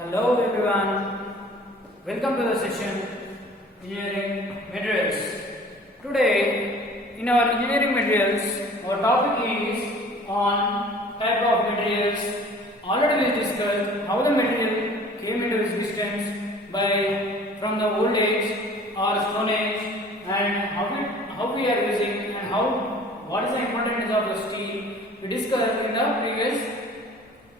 Hello everyone, welcome to the session Engineering Materials. Today in our engineering materials our topic is on type of materials. Already we discussed how the material came into existence from the old age or stone age, and how we are using and what is the importance of the steel. We discussed in the previous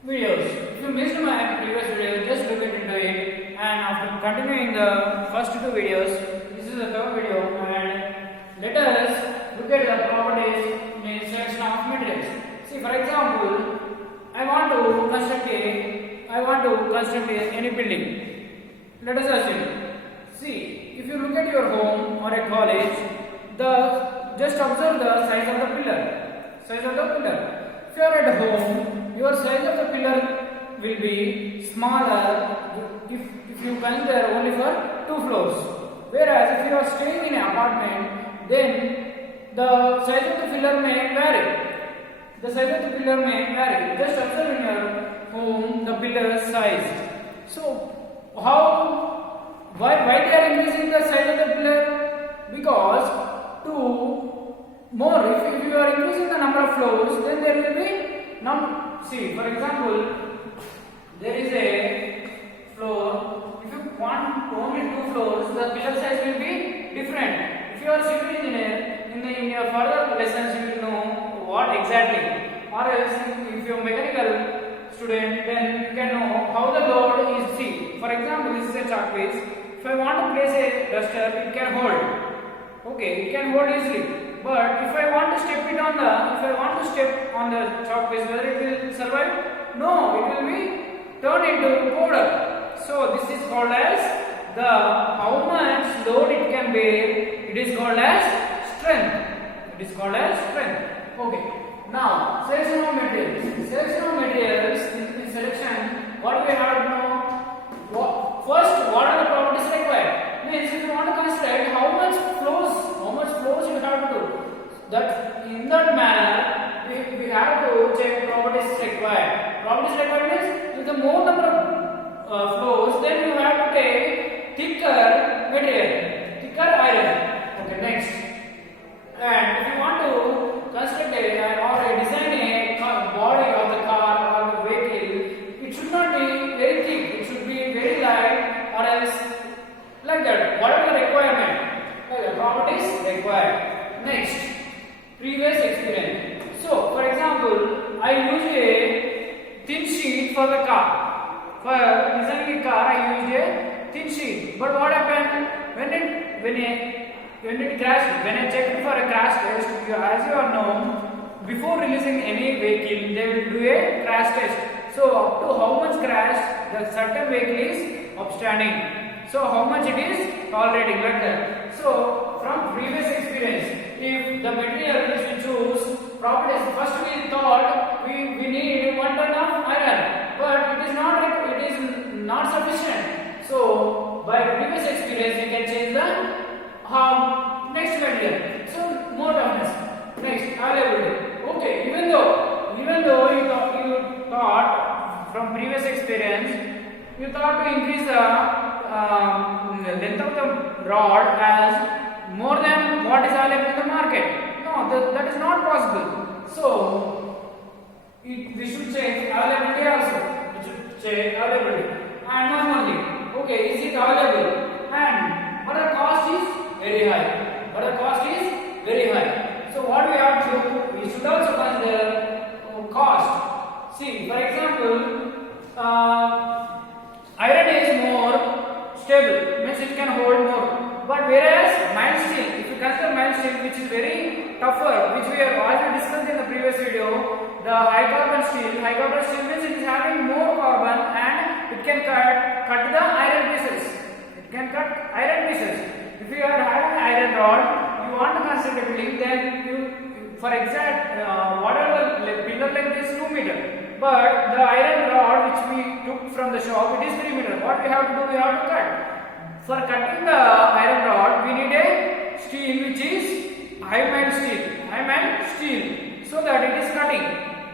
videos. If you missed my previous video, just look into it. And after continuing the first two videos, this is the third video, and let us look at the properties in selection of materials. See, for example, I want to construct any building. Let us assume. See, if you look at your home or a college, just observe the size of the pillar. If you are at home, your size of the pillar will be smaller if you consider only for 2 floors. Whereas if you are staying in an apartment, then the size of the pillar may vary. Just observe in your home the pillar size. So why they are increasing the size of the pillar? Because if you are increasing the number of floors, then there will be see, for example, there is a floor. If you want only 2 floors, the pillar size will be different. If you are civil engineer, in your further lessons you will know what exactly. Or else, if you are mechanical student, then you can know how the load is. See, for example, this is a chalk piece. If I want to place a duster, it can hold. Okay, it can hold easily. But if I want to step on the chalk piece, whether it will survive? No, it will be turned into powder. So this is called as how much load it can bear. It is called as strength. Okay. Now selection of materials. In selection, what we have to know? First, what are the properties required? Means if you want to consider how much flows you have to do. That in that manner, we have to check properties required. Properties required means if the more number of flows, then you have to take thicker material, thicker iron. Okay, next. And if you want to construct or design a body of the car or the vehicle, it should not be very thick. It should be very light, or else like that. What are the requirement? The properties required. Next, previous experience. So, for example, I used a thin sheet for the car. For designing a car, I used a thin sheet. But what happened when it crashed? When I checked for a crash test, as you are known, before releasing any vehicle, they will do a crash test. So, up to how much crash the certain vehicle is upstanding. So, how much it is tolerating, like that. So, from previous experience, if the material which we choose properties, first we thought we need 1 ton of iron, but it is not sufficient. So, by previous experience, we can change the next material. So, more toughness. Next, availability. Okay, even though you thought from previous experience, you thought to increase the length of the rod as more than what is available in the market. No, that is not possible. So, we should change availability also. And one more thing. Okay, is it available? And but the cost is very high. So, what we have to do, we should also consider cost. See, for example, iron is more stable, means it can hold more. But whereas mild steel, if you consider mild steel, which is very tougher, which we have already discussed in the previous video, the high carbon steel means it is having more carbon and it can cut the iron pieces. If you are having iron rod, you want to construct a building, then for exact whatever the pillar length is 2 meters. But the iron rod which we took from the shop, it is 3 meters. What we have to do? We have to cut. For cutting the iron rod, we need a steel which is high mild steel, so that it is cutting.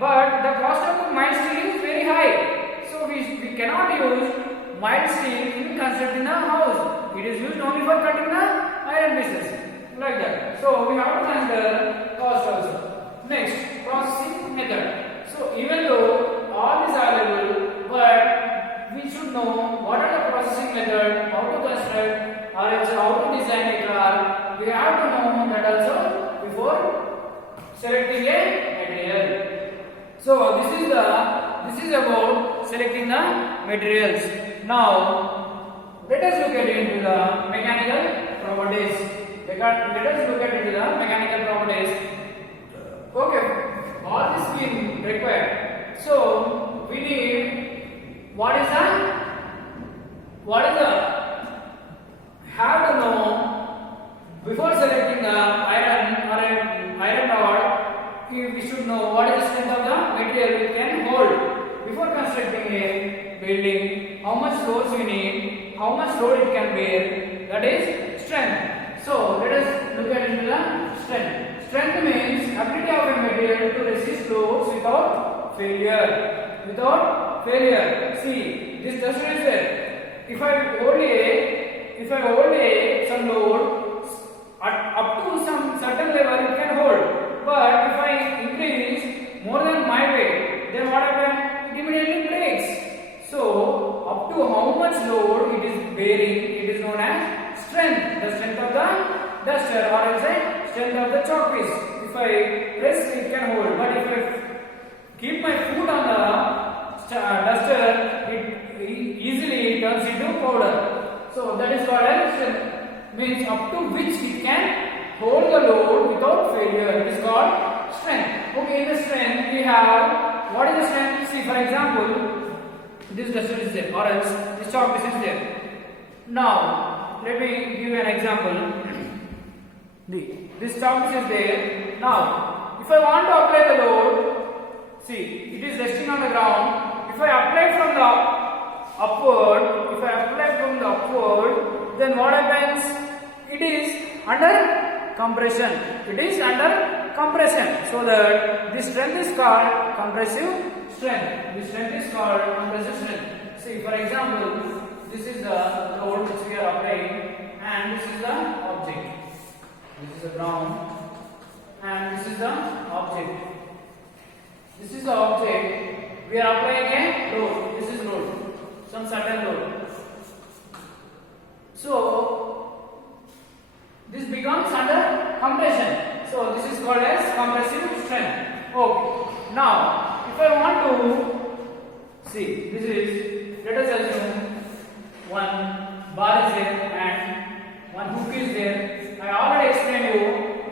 But the cost of the mild steel is very high. So we cannot use mild steel in constructing a house. It is used only for cutting the iron pieces. Like that. So we have to consider cost also. Next, processing method. So even though all is available, but we should know what are the processing method, how to construct, or else how to design a car. We have to know that also before selecting a material. So this is about selecting the materials. Now let us look at into the mechanical properties. Let us look at into the mechanical properties. Okay, all this being required. So we need what is the have to know before selecting the iron or an iron rod. We should know what is the strength of the material we can hold before constructing a building. How much loads we need, how much load it can bear. That is strength. So let us look at into the strength. Strength means ability of a material to resist loads without failure. Without failure. See, this duster is there. If I hold some load up to some certain level, it can hold. But if I increase more than my weight, then what happens? It immediately breaks. So up to how much load it is bearing, it is known as strength. The strength of the duster, or else the strength of the chalk piece. If I press, it can hold. But if I keep my foot on the duster, it easily turns into powder. So that is called as strength. Means up to which it can hold the load without failure. It is called strength. Okay, in the strength we have, what is the strength? See, for example, this duster is there, or else this chalk piece is there. Now let me give you an example. This chalk piece is there. Now if I want to apply the load, see, it is resting on the ground. If I apply from the upward, then what happens? It is under compression. It is under compression. So that this strength is called compressive strength. This strength is called compressive strength. See, for example, this is the load which we are applying, and this is the object. This is the ground, and this is the object. This is the object. We are applying a load. This is load, some certain load. So this becomes under compression. So this is called as compressive strength. Okay. Now, if I want to see, this is, let us assume one bar is there and one hook is there. I already explained you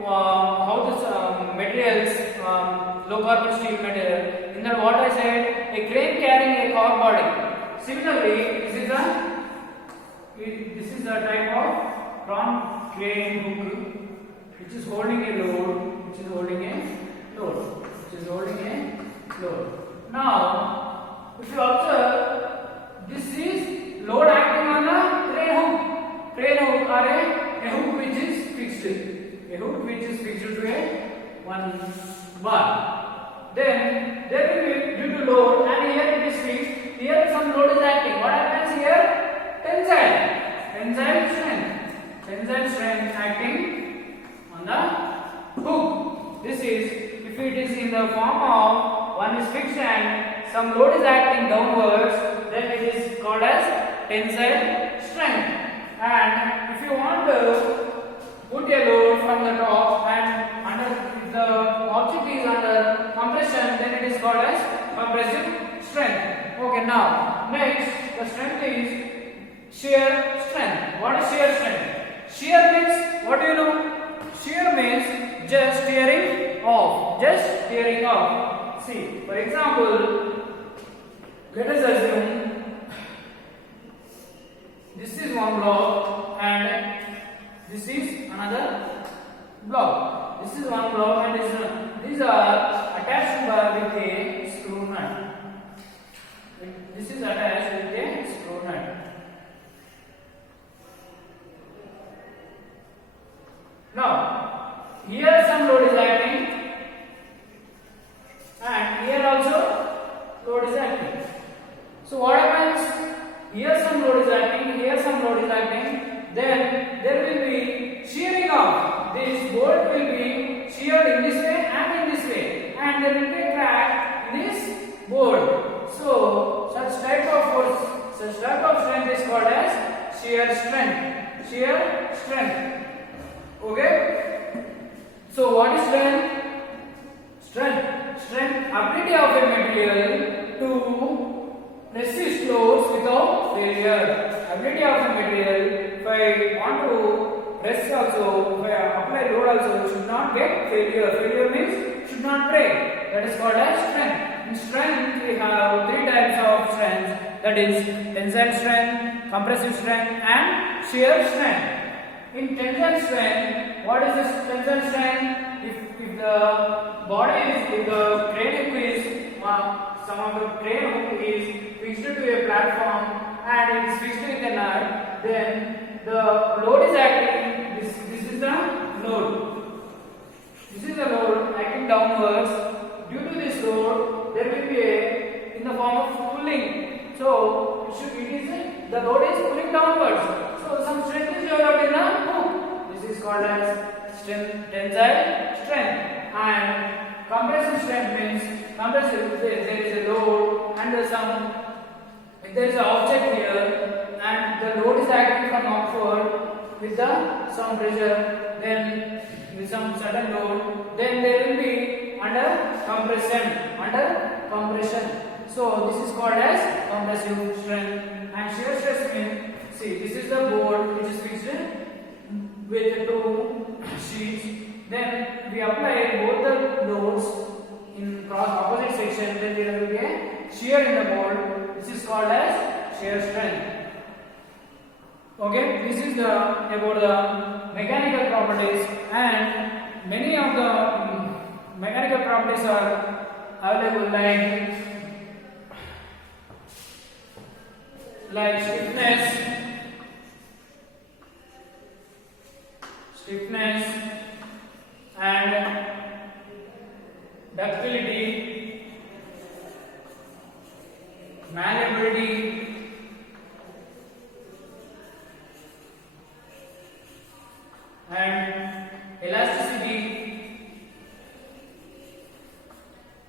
how this materials, low carbon steel material. In that, what I said, a crane carrying a car body. Similarly, this is the type of front crane hook which is holding a load, Now, if you observe, this is load acting on the crane hook. Crane hook or a hook which is fixed. A hook which is fixed to a one bar. Then there will be due to load, and here it is fixed. Here some load is acting. What happens here? Tensile strength acting on the hook. This is, if it is in the form of one is fixed and some load is acting downwards, then it is called as tensile strength. And if you want to put a load from the top and if the object is under compression, then it is called as compressive strength. Okay, now next the strength is shear strength. What is shear strength? Shear means, what do you know? Shear means just tearing off. See, for example, let us assume this is one block and this is another block. This is one block and this is another. These are attached with a screw nut. This is attached with a screw nut. Now, here some load is acting and here also load is acting. So what happens? Here some load is acting, then there will be shearing off. This bolt will be sheared in this way and in this way, and there will be a crack in this bolt. So such type of force, such type of strength is called as shear strength. Shear strength. Okay. So what is strength? Strength, ability of a material to resist loads without failure. Ability of a material, if I want to press also, if I apply load also, should not get failure. Failure means should not break. That is called as strength. In strength, we have three types of strength. That is tensile strength, compressive strength, and shear strength. In tensile strength, what is this tensile strength? If the body is, if the crane hook is, some of the crane hook is fixed to a platform and it is fixed with a nut, then the load is acting. This is the load. This is the load acting downwards. Due to this load, there will be a in the form of pulling. So the load is pulling downwards. So some strength is developed in the hook. This is called as tensile strength. And compressive strength means compressive. There is a load and if there is an object here and the load is acting from upward with some pressure, then with some sudden load, then there will be under compression. So this is called as compressive strength. And shear stress means, see, this is the board which is fixed with two sheets. Then we apply both the loads in cross opposite section. Then there will be a shear in the board. This is called as shear strength. Okay, this is about the mechanical properties, and many of the mechanical properties are available like stiffness and ductility, malleability, and elasticity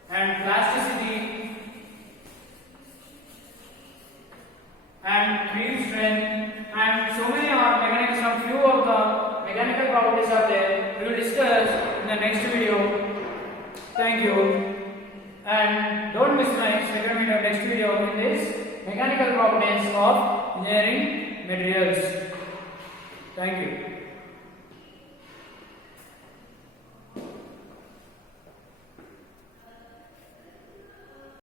and plasticity and field strength, and so many are mechanical. Some few of the mechanical properties are there. We will discuss in the next video. Thank you, and don't miss my second video, next video in this mechanical properties of engineering materials. Thank you.